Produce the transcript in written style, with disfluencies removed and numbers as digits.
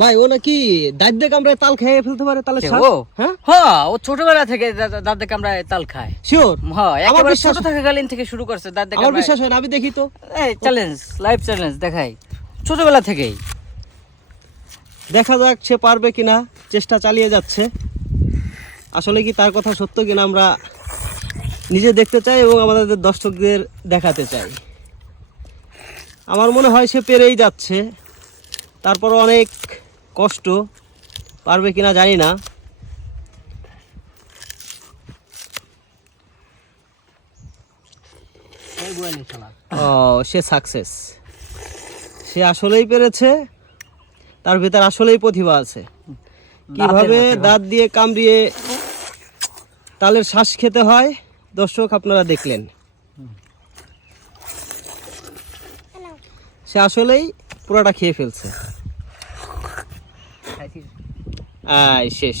ভাই ও নাকি দাঁত দিয়ে কামড়ায় তাল খেয়ে ফেলতে পারে তালের শাঁস? ও হ্যাঁ হ্যাঁ, ও ছোটবেলা থেকে দাঁত দিয়ে কামড়ায় তাল খায়। শিওর? হ্যাঁ, আমার একেবারে বিশ্বাস ছোট থাকাকালীন থেকে শুরু করছে দাঁত দিয়ে আমার কামড়ায়। বিশ্বাস হয় না, আমি দেখি তো। এই চ্যালেঞ্জ, লাইভ চ্যালেঞ্জ দেখাই ছোটবেলা থেকেই। দেখা যাক সে পারবে কিনা, চেষ্টা চালিয়ে যাচ্ছে। আসলে কি তার কথা সত্য কিনা আমরা নিজে দেখতে চাই এবং আমাদের দর্শকদের দেখাতে চাই। আমার মনে হয় সে পেরেই যাচ্ছে, তারপর অনেক কষ্ট, পারবে কিনা জানি না। ও, সে সাকসেস, সে আসলেই পেরেছে। তার ভেতর আসলেই প্রতিভা আছে। কিভাবে দাঁত দিয়ে কামড়িয়ে তালের শ্বাস খেতে হয় দর্শক আপনারা দেখলেন। সে আসলেই পুরোটা খেয়ে ফেলছে। শেষ।